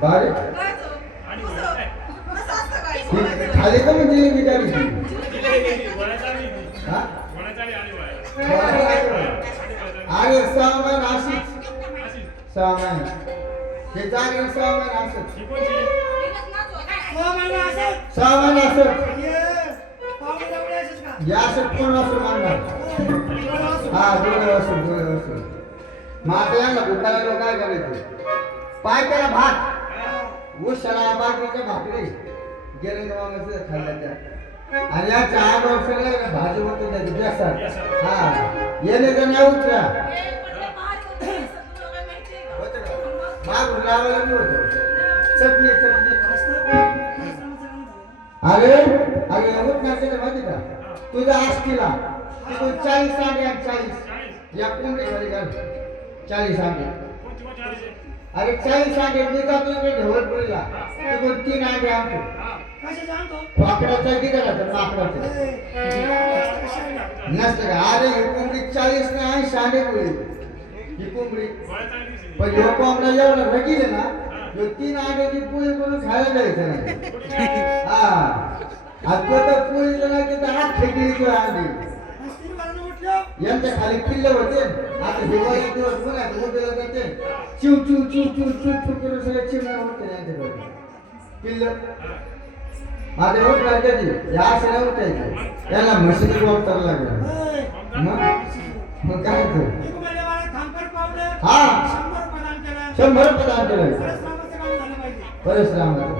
बारे खाली का म्हणजे बिचारी हा अरे 6 महिने अशीच 6 महिने हे जागे 6 महिने असत 6 महिने असत या असत कोण असं मानणार हा दोन वर्ष माता यांना भुकायला काय करायचं पाय त्याला भात ऊसाला बाजरीच्या भाकरी गेले मामाचं खाल्लं त्या आणि या चहा सगळं भाजी होतो त्याची बेसन हा येणे तर नाही उतरा मागून लावायला नाही होत चटणी अरे अरे होत नाही माहिती का तुझा आष्टीला तिथून 40 सांगे आणि 40 या कोंबडी खाली घाल 40 सांगे अरे 40 सांगे मी जातो इकडे ढवळपुरीला तिथून 3 अंडे आणतो पाकडाचा गिराचा माकडाचा नसतं का अरे ही कोंबडी 40 नाही 80 अंडे बोली ही कोंबडी पण ह्यो कोंबडा एवढा रगील ना ह्यो 3 अंड्याची पोळी करून खायला जायचं नाही हा आता तर पोळीचं नाही तिथं हात फेकली अंडी यांच्या खाली किल्ले होते आता हिवाळी दिवस बघा मोठ्याला जाते चिव चिव चिव चिव चिव चिव करून सगळे चिमण्या होते यांच्याकडे किल्ल माझे होत नाही कधी या सगळ्या उठायचे याला म्हशीचं वापर लागलं मग काय हा 100 प्रदान केलं परशुरामाचं